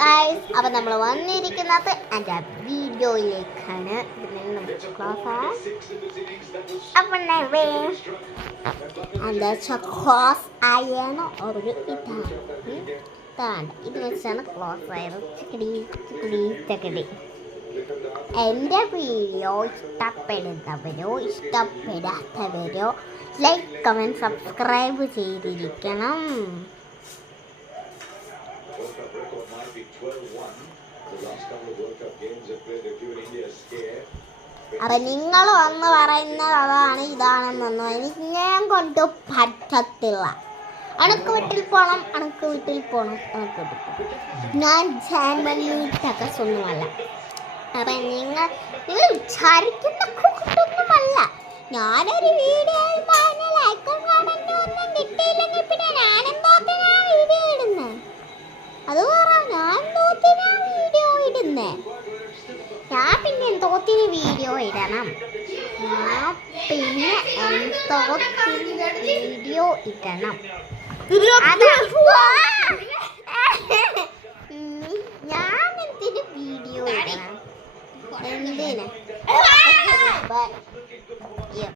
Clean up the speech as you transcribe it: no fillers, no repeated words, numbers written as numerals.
Guys, അപ്പം നമ്മൾ വന്നിരിക്കുന്നത് എൻ്റെ വീഡിയോയിലേക്കാണ്. അപ്പം എന്താ വെച്ചാൽ ക്ലോസ് ആയാണ് ഒരു ഇതാണ് ഇത് വെച്ചാണ് ക്ലോസ് ആയത്. ചിക്കടി എൻ്റെ വീഡിയോ ഇഷ്ടപ്പെടുന്നവരോ ഇഷ്ടപ്പെടാത്തവരോ ലൈക്ക് കമൻറ്റ് സബ്സ്ക്രൈബ് ചെയ്തിരിക്കണം. അപ്പൊ നിങ്ങൾ വന്ന് പറയുന്നത് അതാണ് ഇതാണെന്നൊന്നും എനിക്ക് ഞാൻ കൊണ്ട് പറ്റത്തില്ല. അണക്ക് വീട്ടിൽ പോകണം, അണക്ക് വീട്ടിൽ പോകണം, അണക്ക് വീട്ടിൽ പോകണം. ഞാൻ ജാൻമല്ലിട്ടൊക്കെ ഒന്നുമല്ല. അപ്പൊ നിങ്ങൾ വിചാരിക്കുന്ന കൂട്ടൊന്നുമല്ല. ഞാനൊരു വീഡിയോ ലൈക്കും കമന്റും ഒന്നും കിട്ടിയില്ലെങ്കിൽ പിന്നെ ഞാനെന്തോത്തിനാ വീഡിയോ ഇടുന്നത്? അത് പറ, ഞാൻ തോത്തിനാ വീഡിയോ ഇടുന്നേ? ഞാൻ പിന്നെ എന്തോത്തിന് വീഡിയോ ഇടണം? ഞാൻ പിന്നെ എന്തോത്തിന് വീഡിയോ ഇടണം? ഞാൻ എന്തിന് വീഡിയോ ഇടണം? എന്തിന്?